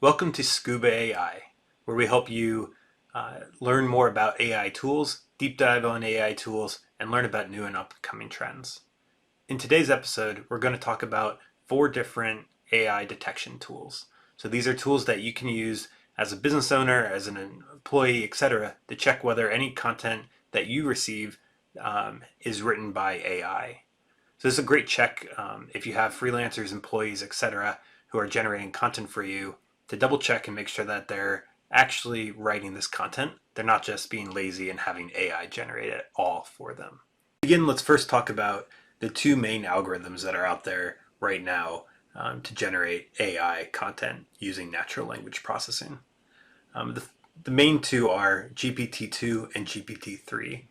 Welcome to Scuba AI, where we help you learn more about AI tools, deep dive on AI tools, and learn about new and upcoming trends. In today's episode, we're going to talk about 4 different AI detection tools. So these are tools that you can use as a business owner, as an employee, etc., to check whether any content that you receive is written by AI. So this is a great check if you have freelancers, employees, etc., who are generating content for you, to double check and make sure that they're actually writing this content. They're not just being lazy and having AI generate it all for them. To begin, let's first talk about the 2 main algorithms that are out there right now to generate AI content using natural language processing. The main 2 are GPT-2 and GPT-3.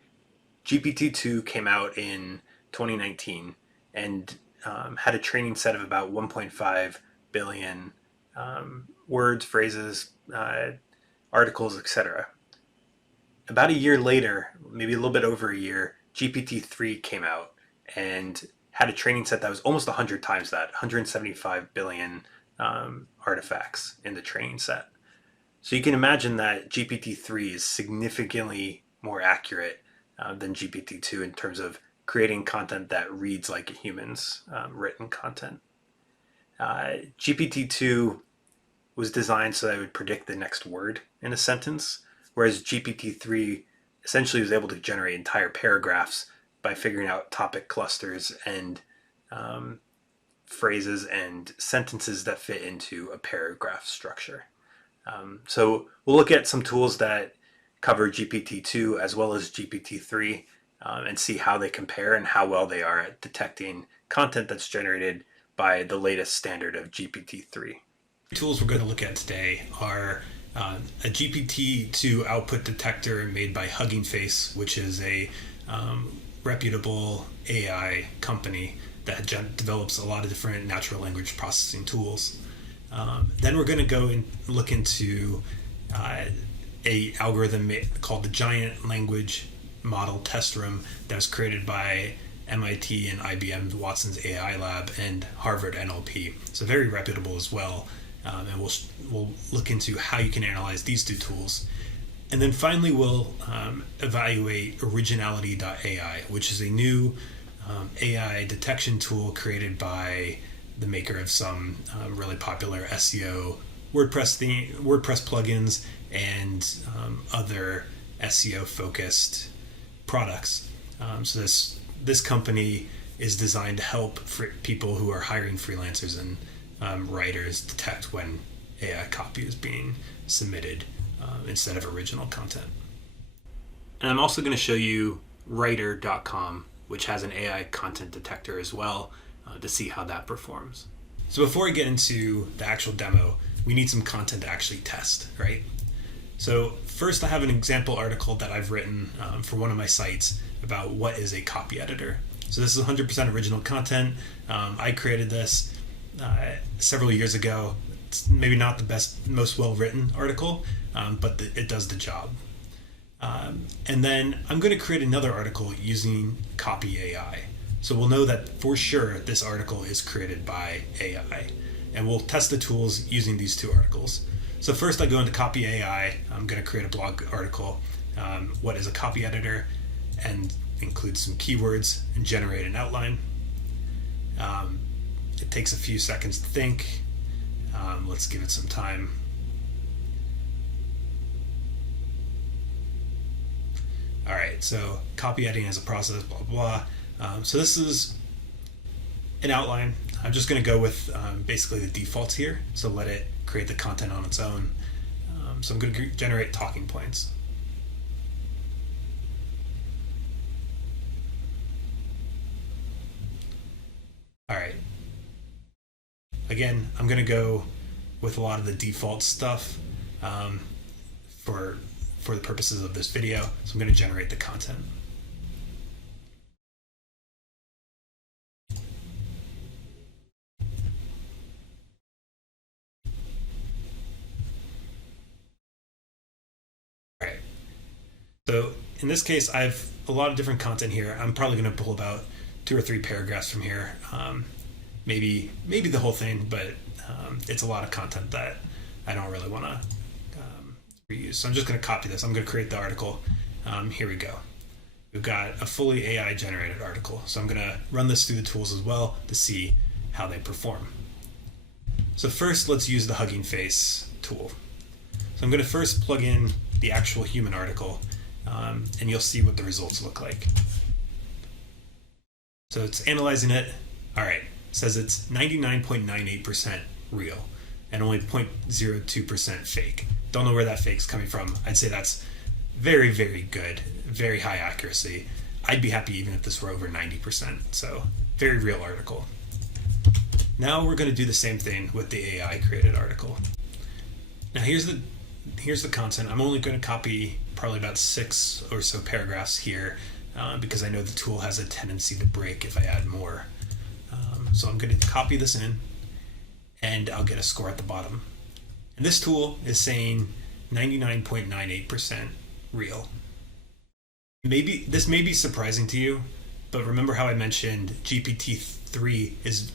GPT-2 came out in 2019 and had a training set of about 1.5 billion words, phrases, articles, etc. About a year later, maybe a little bit over a year, GPT-3 came out and had a training set that was almost 100 times that, 175 billion artifacts in the training set. So you can imagine that GPT-3 is significantly more accurate than GPT-2 in terms of creating content that reads like a human's written content. GPT-2 was designed so that it would predict the next word in a sentence, whereas GPT-3 essentially was able to generate entire paragraphs by figuring out topic clusters and phrases and sentences that fit into a paragraph structure. So we'll look at some tools that cover GPT-2 as well as GPT-3 and see how they compare and how well they are at detecting content that's generated by the latest standard of GPT-3. The tools we're going to look at today are a GPT-2 output detector made by Hugging Face, which is a reputable AI company that develops a lot of different natural language processing tools. Then we're going to go and look into a algorithm called the Giant Language Model Test Room that was created by MIT and IBM Watson's AI Lab and Harvard NLP. So very reputable as well. And we'll look into how you can analyze these 2 tools. And then finally, we'll evaluate Originality.ai, which is a new AI detection tool created by the maker of some really popular SEO WordPress plugins and other SEO-focused products. So this company is designed to help people who are hiring freelancers and writers detect when AI copy is being submitted instead of original content. And I'm also going to show you writer.com, which has an AI content detector as well, to see how that performs. So before I get into the actual demo, we need some content to actually test, right? So first, I have an example article that I've written for one of my sites about what is a copy editor. So this is 100% original content. I created this several years ago. It's maybe not the best, most well-written article, but it does the job. And then I'm going to create another article using Copy AI. So we'll know that for sure this article is created by AI. And we'll test the tools using these 2 articles. So first I go into Copy AI. I'm going to create a blog article. What is a copy editor? And include some keywords and generate an outline. It takes a few seconds to think. Let's give it some time. All right, so copy editing is a process, blah, blah. So this is an outline. I'm just going to go with basically the defaults here. So let it create the content on its own. So I'm going to generate talking points. All right. Again, I'm going to go with a lot of the default stuff for the purposes of this video. So I'm going to generate the content. All right. So in this case, I have a lot of different content here. I'm probably going to pull about 2 or 3 paragraphs from here. Maybe the whole thing, but it's a lot of content that I don't really want to reuse. So I'm just going to copy this. I'm going to create the article. Here we go. We've got a fully AI generated article. So I'm going to run this through the tools as well to see how they perform. So first, let's use the Hugging Face tool. So I'm going to first plug in the actual human article, and you'll see what the results look like. So it's analyzing it. All right, it says it's 99.98% real and only 0.02% fake. Don't know where that fake's coming from. I'd say that's very, very good, very high accuracy. I'd be happy even if this were over 90%. So very real article. Now we're going to do the same thing with the AI created article. Now here's the content. I'm only going to copy probably about 6 or so paragraphs here because I know the tool has a tendency to break if I add more. So I'm going to copy this in and I'll get a score at the bottom. And this tool is saying 99.98% real. This may be surprising to you, but remember how I mentioned GPT-3 is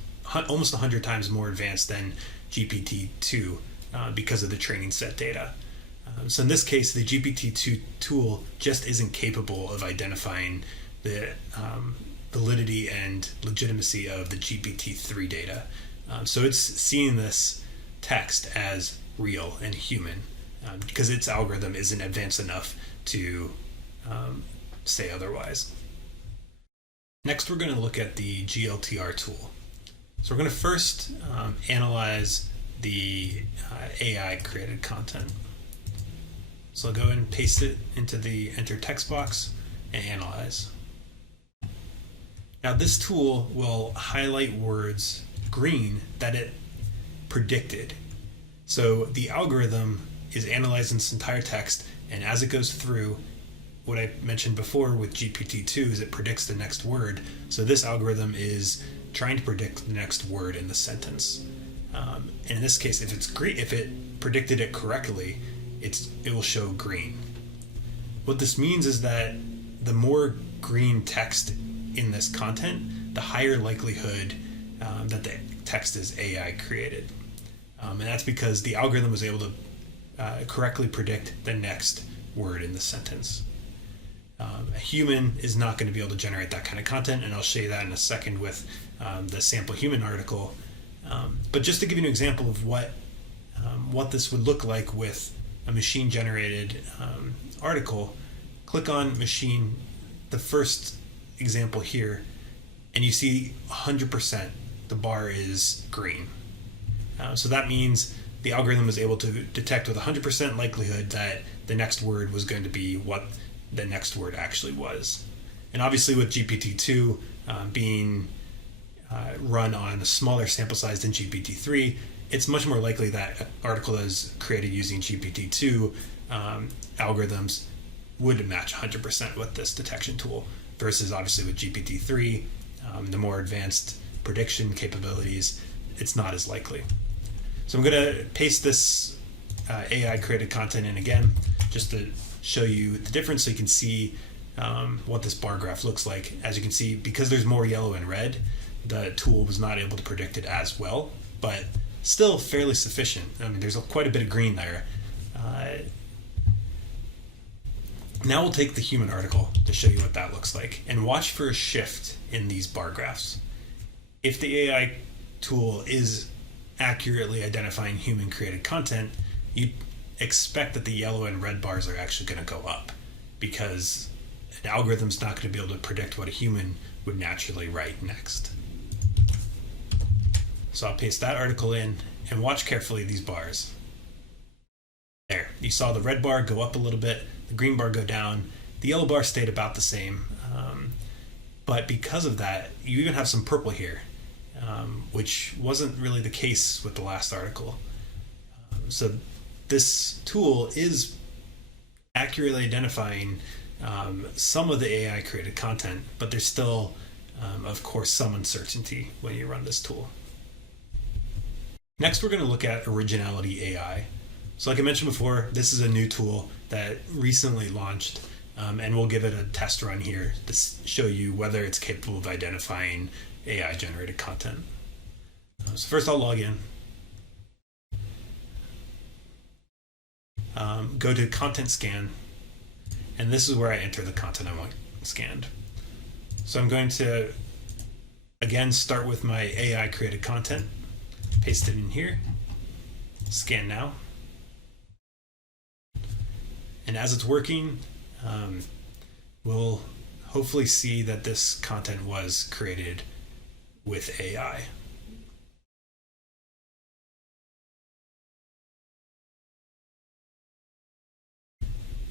almost 100 times more advanced than GPT-2 because of the training set data. So in this case, the GPT-2 tool just isn't capable of identifying the validity and legitimacy of the GPT-3 data. So it's seeing this text as real and human because its algorithm isn't advanced enough to say otherwise. Next, we're going to look at the GLTR tool. So we're going to first analyze the AI created content. So I'll go and paste it into the enter text box and analyze. Now this tool will highlight words green that it predicted. So the algorithm is analyzing this entire text, and as it goes through, what I mentioned before with GPT-2 is it predicts the next word. So this algorithm is trying to predict the next word in the sentence. And in this case, if it's green, if it predicted it correctly, it will show green. What this means is that the more green text in this content, the higher likelihood that the text is AI created. And that's because the algorithm was able to correctly predict the next word in the sentence. A human is not going to be able to generate that kind of content, and I'll show you that in a second with the sample human article. But just to give you an example of what this would look like with a machine-generated article, click on machine, the first example here, and you see 100%, the bar is green. So that means the algorithm was able to detect with 100% likelihood that the next word was going to be what the next word actually was. And obviously with GPT-2 being run on a smaller sample size than GPT-3, it's much more likely that an article that is created using GPT-2 algorithms would match 100% with this detection tool, versus obviously with GPT-3, the more advanced prediction capabilities, it's not as likely. So I'm going to paste this AI created content in again, just to show you the difference so you can see what this bar graph looks like. As you can see, because there's more yellow and red, the tool was not able to predict it as well, but still fairly sufficient. I mean, there's quite a bit of green there. Now we'll take the human article to show you what that looks like, and watch for a shift in these bar graphs. If the AI tool is accurately identifying human created content, you expect that the yellow and red bars are actually going to go up, because an algorithm's not going to be able to predict what a human would naturally write next. So I'll paste that article in and watch carefully these bars. There, you saw the red bar go up a little bit, the green bar go down, the yellow bar stayed about the same, but because of that, you even have some purple here, which wasn't really the case with the last article. So this tool is accurately identifying some of the AI created content, but there's still, of course, some uncertainty when you run this tool. Next, we're going to look at Originality.ai. So like I mentioned before, this is a new tool that recently launched, and we'll give it a test run here to show you whether it's capable of identifying AI generated content. So first I'll log in. go to content scan, and this is where I enter the content I want scanned. So I'm going to, again, start with my AI created content, paste it in here, scan now. And as it's working, we'll hopefully see that this content was created with AI.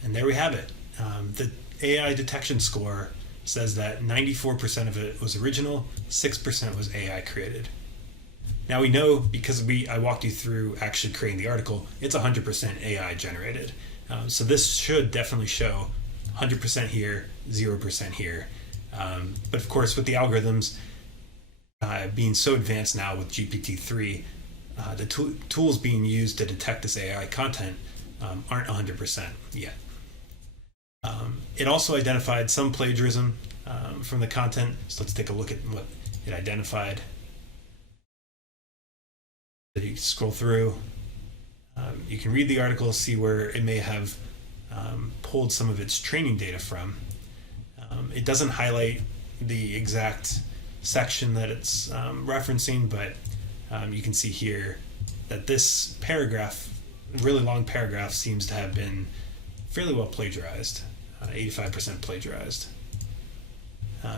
And there we have it. The AI detection score says that 94% of it was original, 6% was AI created. Now we know, because I walked you through actually creating the article, it's 100% AI generated. So this should definitely show 100% here, 0% here. But of course, with the algorithms being so advanced now with GPT-3, the tools being used to detect this AI content aren't 100% yet. It also identified some plagiarism from the content. So let's take a look at what it identified. So you can scroll through. You can read the article, see where it may have pulled some of its training data from. It doesn't highlight the exact section that it's referencing, but you can see here that this paragraph, really long paragraph, seems to have been fairly well plagiarized, 85% plagiarized.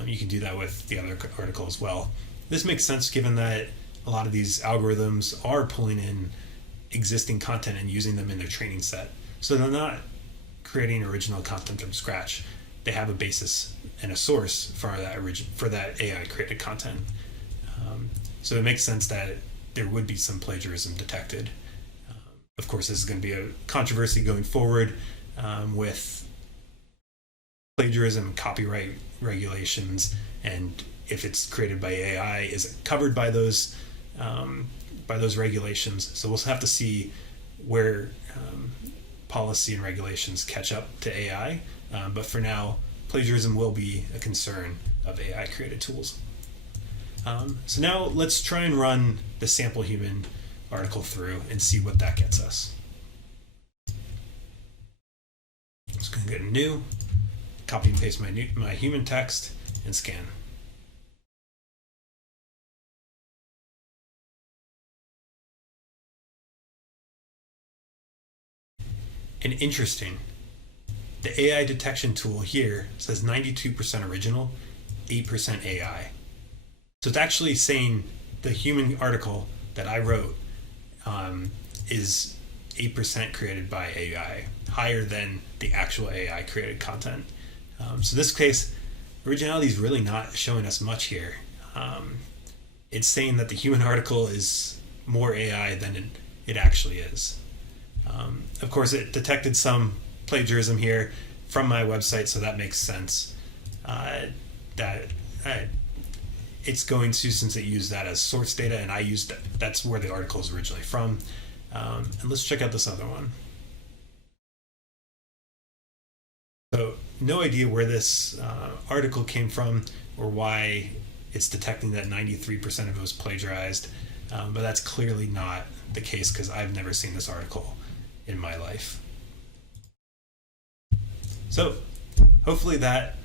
You can do that with the other article as well. This makes sense given that a lot of these algorithms are pulling in existing content and using them in their training set. So they're not creating original content from scratch. They have a basis and a source for that AI created content. So it makes sense that there would be some plagiarism detected. Of course, this is going to be a controversy going forward with plagiarism and copyright regulations, and if it's created by AI, is it covered by those regulations? So we'll have to see where policy and regulations catch up to AI. But for now, plagiarism will be a concern of AI created tools. So now let's try and run the sample human article through and see what that gets us. I'm just going to get a new, copy and paste my human text, and scan. And interesting, the AI detection tool here says 92% original, 8% AI. So it's actually saying the human article that I wrote is 8% created by AI, higher than the actual AI created content. So this case, Originality is really not showing us much here. It's saying that the human article is more AI than it actually is. Of course, it detected some plagiarism here from my website, so that makes sense. It's going to, since it used that as source data, and I used that's where the article is originally from. And let's check out this other one. So no idea where this article came from or why it's detecting that 93% of it was plagiarized, but that's clearly not the case because I've never seen this article in my life. So hopefully that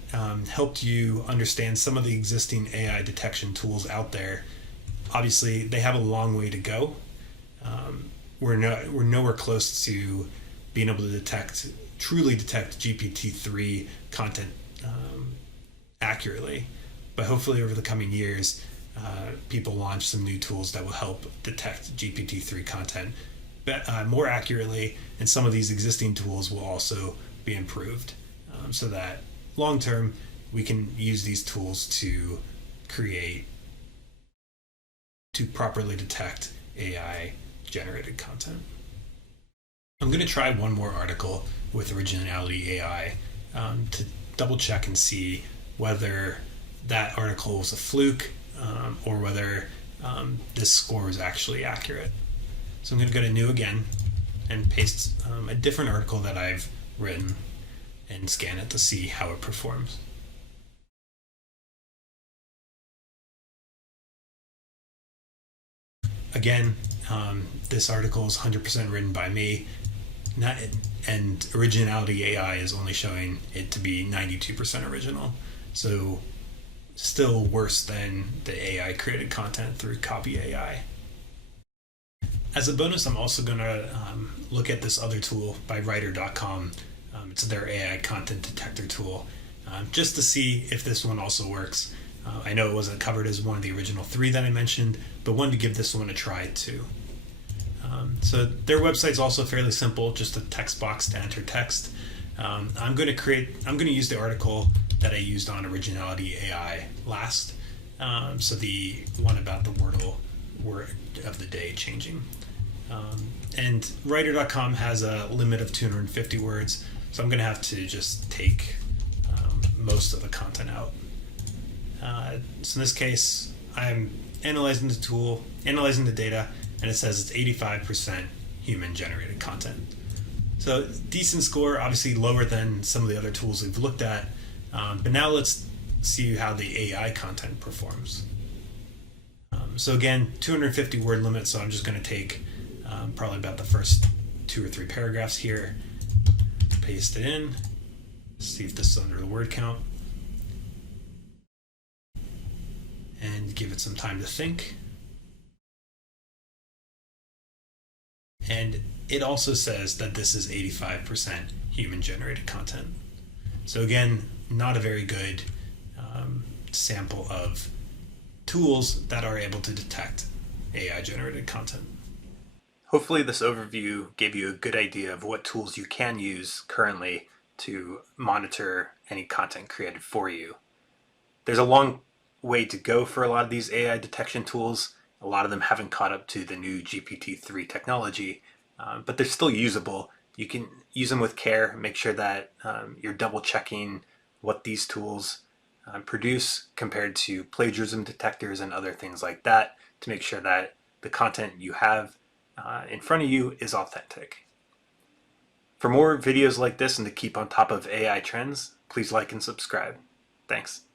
helped you understand some of the existing AI detection tools out there. Obviously, they have a long way to go. We're nowhere close to being able to truly detect GPT-3 content accurately. But hopefully over the coming years, people launch some new tools that will help detect GPT-3 content more accurately, and some of these existing tools will also be improved so that long term we can use these tools to properly detect AI generated content. I'm going to try one more article with Originality.ai to double check and see whether that article was a fluke or whether this score is actually accurate. So I'm going to go to new again and paste a different article that I've written and scan it to see how it performs. Again, this article is 100% written by me. and Originality.ai is only showing it to be 92% original. So still worse than the AI created content through Copy AI. As a bonus, I'm also going to look at this other tool by Writer.com. It's their AI content detector tool, just to see if this one also works. I know it wasn't covered as one of the original 3 that I mentioned, but wanted to give this one a try too. So their website's also fairly simple, just a text box to enter text. I'm going to use the article that I used on Originality AI last. So the one about the Wordle word of the day changing. And Writer.com has a limit of 250 words, so I'm going to have to just take most of the content out. So in this case, I'm analyzing the data, and it says it's 85% human-generated content. So decent score, obviously lower than some of the other tools we've looked at, but now let's see how the AI content performs. So again, 250 word limit, so I'm just going to take probably about the first 2 or 3 paragraphs here, paste it in, see if this is under the word count, and give it some time to think. And it also says that this is 85% human-generated content. So again, not a very good sample of tools that are able to detect AI-generated content. Hopefully this overview gave you a good idea of what tools you can use currently to monitor any content created for you. There's a long way to go for a lot of these AI detection tools. A lot of them haven't caught up to the new GPT-3 technology, but they're still usable. You can use them with care, make sure that you're double checking what these tools produce compared to plagiarism detectors and other things like that to make sure that the content you have in front of you is authentic. For more videos like this and to keep on top of AI trends, please like and subscribe. Thanks.